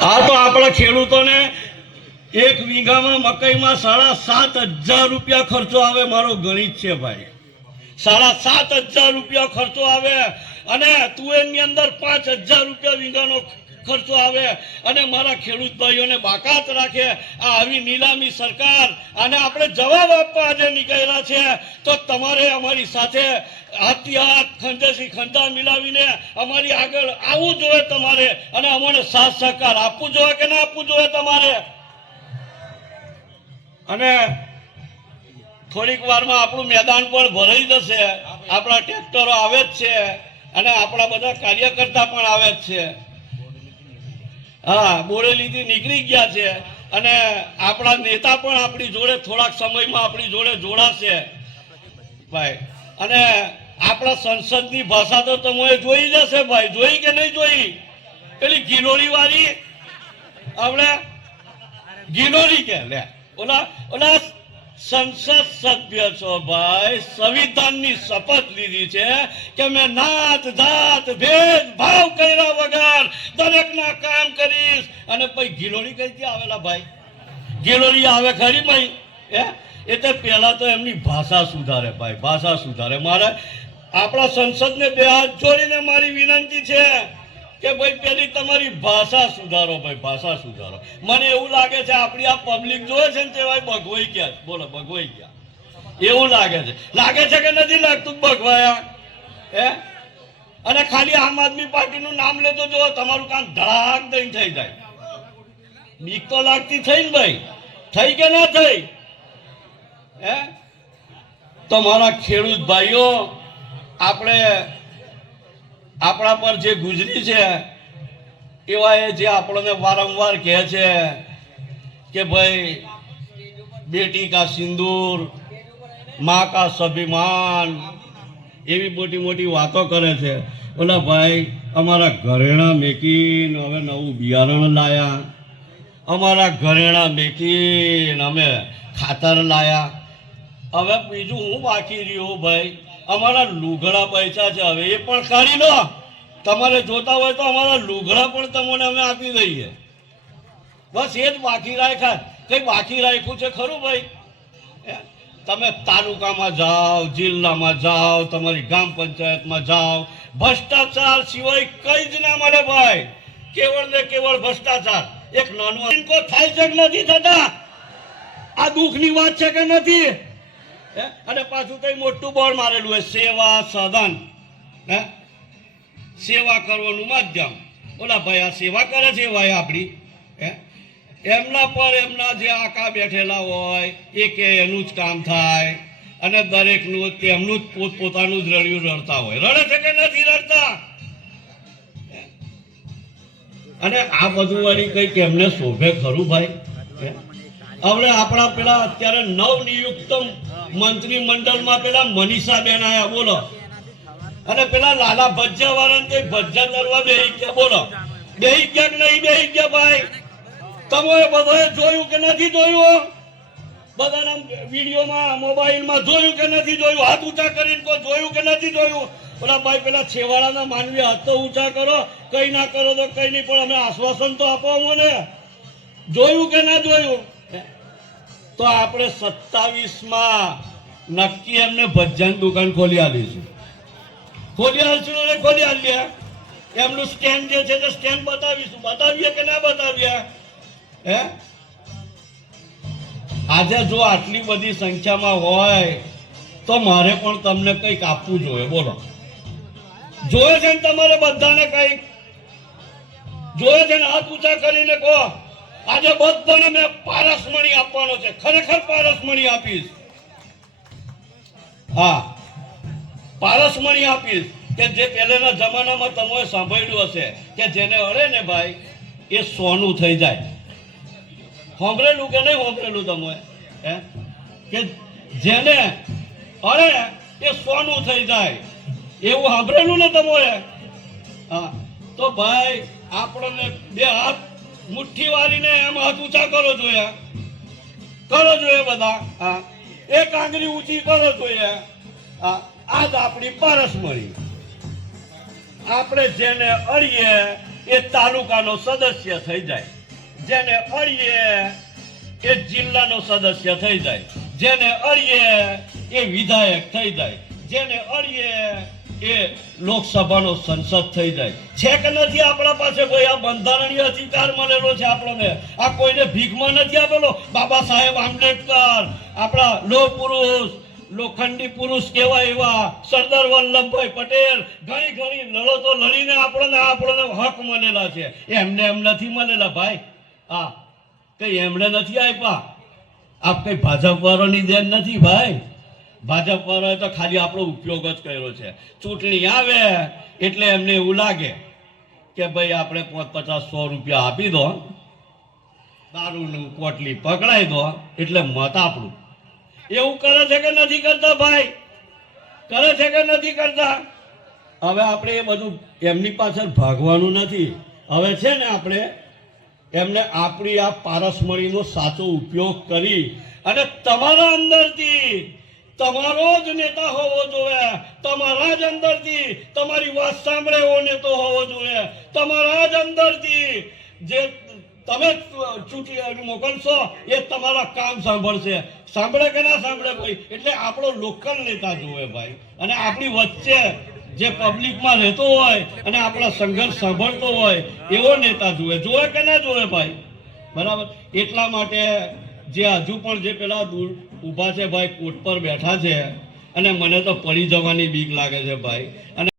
આ તો આપણા ખેડૂતોને એક વીઘામાં મકાઈમાં 7,500 રૂપિયા ખર્ચો આવે. મારો ગણિત છે ભાઈ, 7,500 રૂપિયા ખર્ચો આવે. અને તુવેરની અંદર 5,000 રૂપિયા વીઘાનો ખર્ચો આવે. અને મારા ખેડૂત ભાઈઓને બાકાત રાખે આ આવી નીલામી સરકાર. અને આપણે જવાબ આપવા આજે નીકળ્યા છે, તો તમારે અમારી સાથે હાથથી હાથ, ખંજેથી ખંજા મિલાવીને અમારી આગળ આવવું જોઈએ તમારે. અને અમને સાથ સહકાર આપવું જોઈએ કે ના આપવું જોઈએ તમારે. અને થોડીક વારમાં આપણું મેદાન પણ ભરાઈ જશે. આપણા ટ્રેક્ટરો આવે જ છે અને આપણા બધા કાર્યકર્તા પણ આવે જ છે. હા, બોરેલીથી નીકળી ગયા છે અને આપણા નેતા પણ આપણી જોડે થોડાક સમયમાં આપણી જોડે જોડાશે ભાઈ. અને આપણા સંસદની ભાષા તો તમે જોઈ જશે ભાઈ. જોઈ કે નહીં જોઈ? પેલી ગિલોરી વાળી, આપણે ગિલોરી કે લે ઓલા સંસદ સભ્ય છો ભાઈ, સંવિધાનની શપથ લીધી છે કે મેં નાત જાત ભેદભાવ કર્યા વગર દરેકના કામ કરીશ. અને પછી ગિલોરી કઈથી આવેલા ભાઈ? ગિલોરી આવે ખરી ભાઈ? એટલે પહેલા તો એમની ભાષા સુધારે ભાઈ, ભાષા સુધારે. મારે આપણા સંસદને બે હાથ જોડીને મારી વિનંતી છે કે ભાઈ પેલી તમારી ભાષા સુધારો ભાઈ, ભાષા સુધારો. મને એવું લાગે છે આપણી આ પબ્લિક જોવે છે ને તે ભાઈ ભગવાઈ ગયા. બોલો, ભગવાઈ ગયા એવું લાગે છે. લાગે છે કે નથી લાગતું ભગવાયા? અને ખાલી આમ આદમી પાર્ટીનું નામ લેતો જો તમારું કામ ધડાક દઈને થઈ જાય. બીક તો લાગતી થઈ ને ભાઈ? થઈ કે ના થઈ? તો મારા ખેડૂત ભાઈઓ, આપણે આપણા પર જે ગુજરી છે એવા એ જે આપણને વારંવાર કહે છે કે ભાઈ બેટી કા સિંદૂર, માં કા સ્વાભિમાન, એવી મોટી મોટી વાતો કરે છે. ઓલા ભાઈ અમારા ઘરેણા મેકીને હવે નવું બિયારણ લાયા, અમારા ઘરેણા મેકીને અમે ખાતર લાયા. હવે બીજું હું બાકી રહ્યું ભાઈ? અમારા લુગડા પૈસા છે, હવે એ પણ કાઢી લો. તમારે જોતા હોય તો અમારા લુગડા પણ તમને અમે આપી દઈએ. બસ એ જ બાકી રાખ્યા. કઈ બાકી રાખ્યું છે ખરું ભાઈ? તમે તાલુકામાં જાઓ, જિલ્લામાં જાઓ, તમારી ગ્રામ પંચાયતમાં જાઓ, ભ્રષ્ટાચાર સિવાય કઈ જ ના મળે ભાઈ. કેવળ ને કેવળ ભ્રષ્ટાચાર. એક નાનું થાય છે કે નથી થતા? આ દુઃખની વાત છે કે નથી? અને પાછું કઈ મોટું બોર્ડ મારેલું હોય, સેવા સદન, સેવા કરવાનું માધ્યમ. ઓલા ભાઈ આ સેવા કરે છે ભાઈ આપણી, એમના પર એમના જે આકા બેઠેલા હોય એ કે એનું જ કામ થાય. અને દરેકનું તેમનું જ પોતપોતાનું જ રડ્યું રડતા હોય. રડે છે કે નથી રડતા? અને આ બધું વાળી કઈ કેમને શોભે ખરું ભાઈ? હવે આપણા પેલા અત્યારે નવનિયુક્ત મંત્રી મંડળમાં પેલા મનીષાબેન આયા, બોલો. અને પેલા લાલા ભજ્જા વાળા કઈ ભજ્જા કરવા બેહી ગયા, બોલો. બેહી ગયા કે નહીં બેહી ગયા ભાઈ? તમે બધાએ જોયું કે નથી જોયું? બધાના વિડીયોમાં, મોબાઈલમાં જોયું કે નથી જોયું? હાથ ઊંચા કરીને કોઈ જોયું કે નથી જોયું? ઓલા ભાઈ પેલા છેવાડાના માનવી હાથ તો ઊંચા કરો. કઈ ના કરો તો કઈ નહીં, પણ અમે આશ્વાસન તો આપો મને. જોયું કે ના જોયું? તો આપણે 27માં નક્કી એમને ભજ્જાની દુકાન ખોલી આલીશું. ખોલી આલશું ને ખોલી આલીએ. એમનું સ્ટેન્ડ જે છે તે સ્ટેન્ડ બતાવીશું. બતાવીએ કે ના બતાવીએ? આજે જો આટલી બધી સંખ્યામાં હોય તો મારે પણ તમને કંઈક આપવું જોઈએ. બોલો, જોયે છે ને તમારે બધાને કંઈક જોયે છે ને? હાથ ઊંચા કરીને કહો. આજે બધાને મેં પારસમણી આપવાનો છે. ખરેખર પારસમણી આપીશ. હા, પારસમણી આપીશ. કે જે પહેલાના જમાનામાં તમે સાંભળ્યું હશે કે જેને અડે ને ભાઈ એ સોનું થઈ જાય. સાંભળેલું કે નહીં સાંભળેલું તમે? કે જેને અડે એ સોનું થઈ જાય, એવું સાંભળેલું ને તમે? હા, તો ભાઈ આપણને બે હાથ મુઠ્ઠી વાળીને એમ હાથ ઊંચા કરો જોઈએ. કરો જોઈએ બધા. હા, એક આંગળી ઊંચી કરો જોઈએ. હા, આજ આપણી પારસમણી. આપણે જેને અડીએ એ તાલુકાનો સદસ્ય થઈ જાય, જેને અડીએ એ જિલ્લાનો સદસ્ય થઈ જાય, જેને અડીએ એ વિધાયક થઈ જાય, જેને અડીએ એ લોકસભાનો સંસદ થઈ જાય. છે કે નથી આપણા પાસે ભાઈ આ બંધારણીય અધિકાર મળેલો છે આપણને? આ કોઈને ભીખમાં નથી આપેલો. બાબા સાહેબ આંબેડકર, આપણા લોહ પુરુષ, લોખંડી પુરુષ કહેવાય એવા સરદાર વલ્લભભાઈ પટેલ ઘણી ઘણી લડતો લડીને આપણને હક મળેલા છે. એમને એમ નથી મળેલા ભાઈ. આ કઈ એમણે નથી આપ્યા. આ કઈ ભાજપ વાળાની દેન નથી ભાઈ. ભાજપ વાળાએ તો ખાલી આપણો ઉપયોગ જ કર્યો છે. ચૂંટણી આવે એટલે એમને એવું લાગે કે ભાઈ આપણે 50-100 રૂપિયા આપી દો, દારૂનું પોટલી પકડાઈ દો એટલે મત આપણું. એવું કરે છે કે નથી કરતા ભાઈ? કરે છે કે નથી કરતા? હવે આપણે એ બધું એમની પાછળ ભાગવાનું નથી. હવે છે ને આપણે એમને આપણી આ પારસમણીનો સાચો ઉપયોગ કરી અને તમારા અંદરથી તમારો જ નેતા હોવો જોઈએ, તમારા જ અંદરથી તમારી વાત સાંભળે એવો નેતો હોવો જોઈએ, તમારા જ અંદરથી જે તમે ચૂંટણી મોકલશો એ તમારા કામ સાંભળશે. સાંભળે કે ના સાંભળે ભાઈ? એટલે આપણો લોકલ નેતા જોવે ભાઈ, અને આપણી વચ્ચે જે પબ્લિકમાં રહેતો હોય અને આપણા સંઘર્ષ સાંભળતો હોય એવો નેતા જોવે કે ના જોવે ભાઈ? બરાબર. એટલા માટે જે હજુ પણ જે પેલા દૂર ઊભા છે ભાઈ, કોર્ટ પર બેઠા છે, અને મને તો પડી જવાની બીક લાગે છે ભાઈ. અને